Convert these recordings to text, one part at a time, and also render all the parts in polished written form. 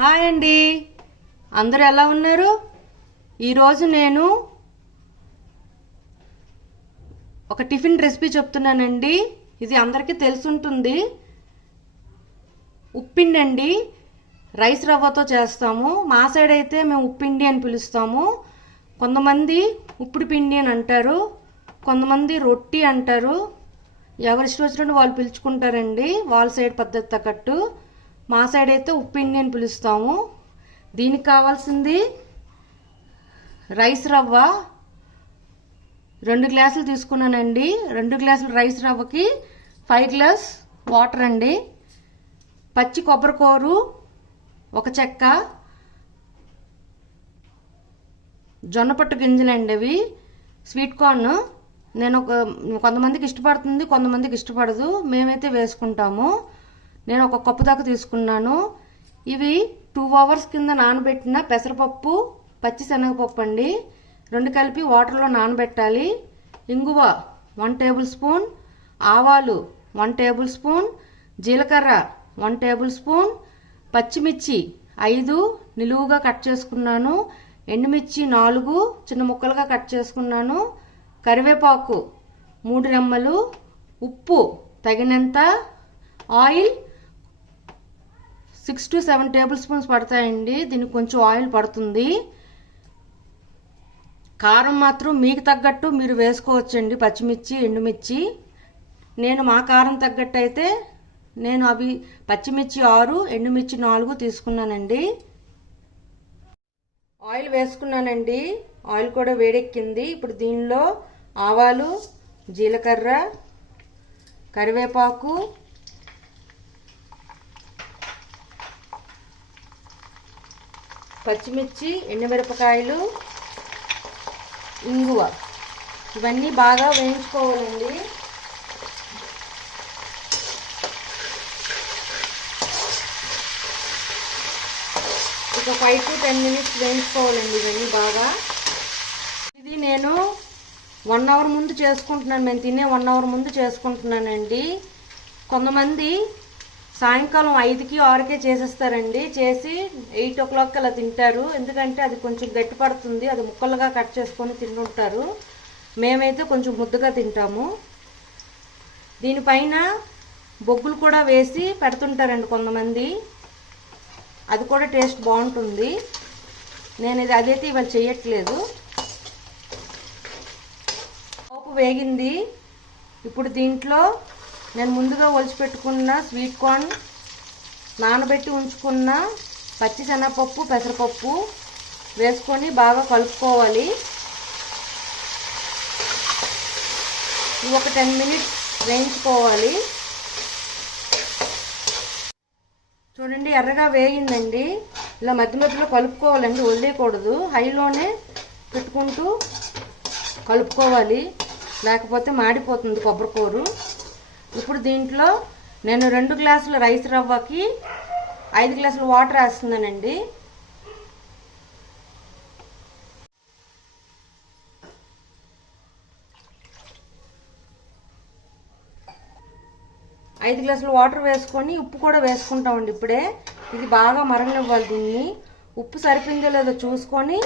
Hi అండి, అందరూ ఎలా ఉన్నారు? ఈరోజు నేను ఒక టిఫిన్ రెసిపీ చెప్తున్నానండి. ఇది అందరికీ తెలుసుంటుంది. ఉప్పిండి అండి, రైస్ రవ్వతో చేస్తాము. మా సైడ్ అయితే మేము ఉప్పిండి అని పిలుస్తాము. కొంతమంది ఉప్పుడు పిండి అని అంటారు, కొంతమంది రొట్టి అంటారు. ఎవరి ఇష్టం వచ్చినట్టు వాళ్ళు పిలుచుకుంటారండి, వాళ్ళ సైడ్ పద్ధతి తగ్గట్టు. మా సైడ్ అయితే ఉప్పిండి అని పిలుస్తాము. దీనికి కావాల్సింది రైస్ రవ్వ 2 గ్లాసులు తీసుకున్నానండి. 2 గ్లాసుల రైస్ రవ్వకి 5 గ్లాస్ వాటర్ అండి. పచ్చి కొబ్బరికూరు 1 చెక్క, జొన్నపట్టు గింజలండి అవి, స్వీట్ కార్న్. నేను కొంతమందికి ఇష్టపడుతుంది, కొంతమందికి ఇష్టపడదు. మేమైతే వేసుకుంటాము. నేను 1 కప్పు దాకా తీసుకున్నాను. ఇవి 2 అవర్స్ కింద నానబెట్టిన పెసరపప్పు, పచ్చి శనగపప్పు అండి. 2 కలిపి వాటర్లో నానబెట్టాలి. ఇంగువ 1 టేబుల్ స్పూన్, ఆవాలు 1 టేబుల్ స్పూన్, జీలకర్ర 1 టేబుల్ స్పూన్, పచ్చిమిర్చి 5 నిలువుగా కట్ చేసుకున్నాను, ఎండుమిర్చి 4 చిన్న ముక్కలుగా కట్ చేసుకున్నాను, కరివేపాకు 3 రెమ్మలు, ఉప్పు తగినంత, ఆయిల్ 6 to 7 టేబుల్ స్పూన్స్ పడతాయండి. దీనికి కొంచెం ఆయిల్ పడుతుంది. కారం మాత్రం మీకు తగ్గట్టు మీరు వేసుకోవచ్చండి, పచ్చిమిర్చి ఎండుమిర్చి. నేను మా కారం తగ్గట్టు అయితే నేను అవి పచ్చిమిర్చి 6, ఎండుమిర్చి 4 తీసుకున్నానండి. ఆయిల్ వేసుకున్నానండి. ఆయిల్ కూడా వేడెక్కింది. ఇప్పుడు దీనిలో ఆవాలు, జీలకర్ర, కరివేపాకు, పచ్చిమిర్చి, ఎండుమిరపకాయలు, ఇంగువ ఇవన్నీ బాగా వేయించుకోవాలండి. ఒక 5 to 10 మినిట్స్ వేయించుకోవాలండి ఇవన్నీ బాగా. ఇది నేను 1 అవర్ ముందు చేసుకుంటున్నాను. మేము తినే 1 అవర్ ముందు చేసుకుంటున్నానండి. కొంతమంది సాయంకాలం 5కి 6కే చేసేస్తారండి. చేసి 8 o'clock అలా తింటారు. ఎందుకంటే అది కొంచెం గట్టి పడుతుంది, అది ముక్కలుగా కట్ చేసుకొని తింటుంటారు. మేమైతే కొంచెం ముద్దగా తింటాము. దీనిపైన బొగ్గులు కూడా వేసి పెడుతుంటారండి కొంతమంది, అది కూడా టేస్ట్ బాగుంటుంది. నేను అదైతే ఇవాళ చేయట్లేదు. పోపు వేగింది. ఇప్పుడు దీంట్లో నేను ముందుగా ఒలిచిపెట్టుకున్న స్వీట్ కార్న్, నానబెట్టి ఉంచుకున్న పచ్చి శనగపప్పు, పెసరపప్పు వేసుకొని బాగా కలుపుకోవాలి. ఇవి ఒక 10 మినిట్స్ వేయించుకోవాలి. చూడండి, ఎర్రగా వేగిందండి. ఇలా మధ్య మధ్యలో కలుపుకోవాలండి, వదిలేయకూడదు. హైలోనే పెట్టుకుంటూ కలుపుకోవాలి, లేకపోతే మాడిపోతుంది కొబ్బరికూరు. ఇప్పుడు దీంట్లో నేను 2 గ్లాసుల రైస్ రవ్వకి 5 గ్లాసుల వాటర్ వేస్తున్నానండి. ఐదు గ్లాసుల వాటర్ వేసుకొని ఉప్పు కూడా వేసుకుంటామండి ఇప్పుడే. ఇది బాగా మరగనివ్వాలి దీన్ని. ఉప్పు సరిపోయిందో లేదో చూసుకొని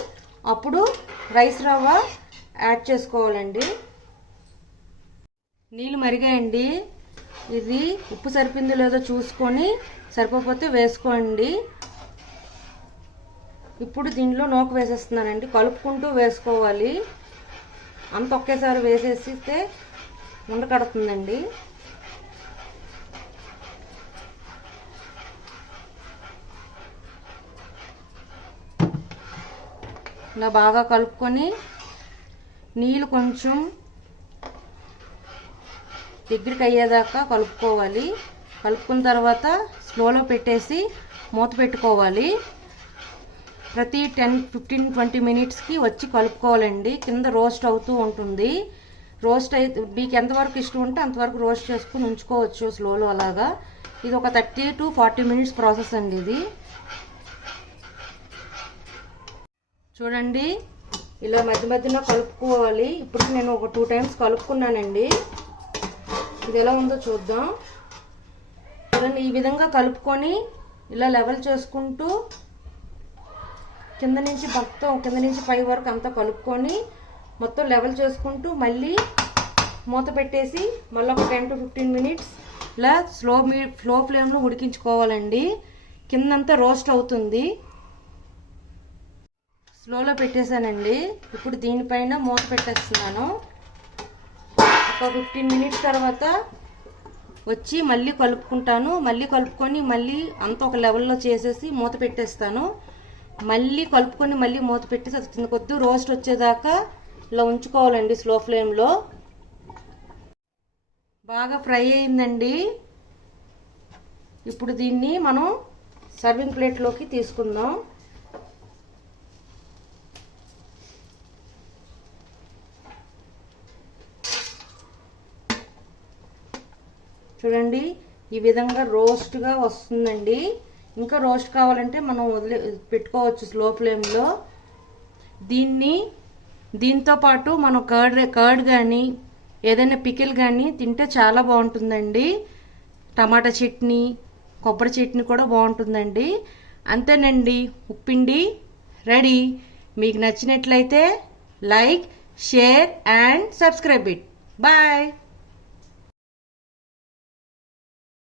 అప్పుడు రైస్ రవ్వ యాడ్ చేసుకోవాలండి. నీళ్ళు మరిగాయండి. ఇది ఉప్పు సరిపోయిందో లేదో చూసుకొని సరిపోతే వేసుకోండి. ఇప్పుడు దీనిలో నూక వేసేస్తున్నానండి. కలుపుకుంటూ వేసుకోవాలి. అంత ఒకేసారి వేసేసిస్తే ఉండకడుతుందండి. ఇలా బాగా కలుపుకొని నీళ్ళు కొంచెం దగ్గరికి అయ్యేదాకా కలుపుకోవాలి. కలుపుకున్న తర్వాత స్లోలో పెట్టేసి మూత పెట్టుకోవాలి. ప్రతి 10, 15, 20 మినిట్స్కి వచ్చి కలుపుకోవాలండి. కింద రోస్ట్ అవుతూ ఉంటుంది. రోస్ట్ అయితే మీకు ఎంతవరకు ఇష్టం ఉంటే అంతవరకు రోస్ట్ చేసుకుని ఉంచుకోవచ్చు స్లోలో అలాగా. ఇది ఒక 30 to 40 మినిట్స్ ప్రాసెస్ అండి ఇది. చూడండి, ఇలా మధ్య మధ్యలో కలుపుకోవాలి. ఇప్పుడు నేను ఒక 2 టైమ్స్ కలుపుకున్నానండి. ఇది ఎలా ఉందో చూద్దాం. చూడండి, ఈ విధంగా కలుపుకొని ఇలా లెవెల్ చేసుకుంటూ కింద నుంచి మొత్తం కింద నుంచి పై వరకు అంతా కలుపుకొని మొత్తం లెవెల్ చేసుకుంటూ మళ్ళీ మూత పెట్టేసి మళ్ళీ ఒక 10 to 15 మినిట్స్ ఇలా స్లో ఫ్లేమ్లో ఉడికించుకోవాలండి. కిందంతా రోస్ట్ అవుతుంది. స్లోలో పెట్టేశానండి. ఇప్పుడు దీనిపైన మూత పెట్టేస్తున్నాను. ఒక 15 మినిట్స్ తర్వాత వచ్చి మళ్ళీ కలుపుకుంటాను. మళ్ళీ కలుపుకొని మళ్ళీ అంత ఒక లెవెల్లో చేసేసి మూత పెట్టేస్తాను. మళ్ళీ కలుపుకొని మళ్ళీ మూత పెట్టేసి అది కింద కొద్ది రోస్ట్ వచ్చేదాకా ఇలా ఉంచుకోవాలండి స్లో ఫ్లేమ్లో. బాగా ఫ్రై అయిందండి. ఇప్పుడు దీన్ని మనం సర్వింగ్ ప్లేట్లోకి తీసుకుందాం. చూడండి ఈ విధంగా రోస్ట్గా వస్తుందండి. ఇంకా రోస్ట్ కావాలంటే మనం పెట్టుకోవచ్చు స్లో ఫ్లేమ్లో. దీంతో పాటు మనం కర్డ్ కానీ ఏదైనా పికిల్ కానీ తింటే చాలా బాగుంటుందండి. టమాటా చట్నీ, కొబ్బరి చట్నీ కూడా బాగుంటుందండి. అంతేనండి, ఉప్పిండి రెడీ. మీకు నచ్చినట్లయితే like, share and subscribe it. Bye.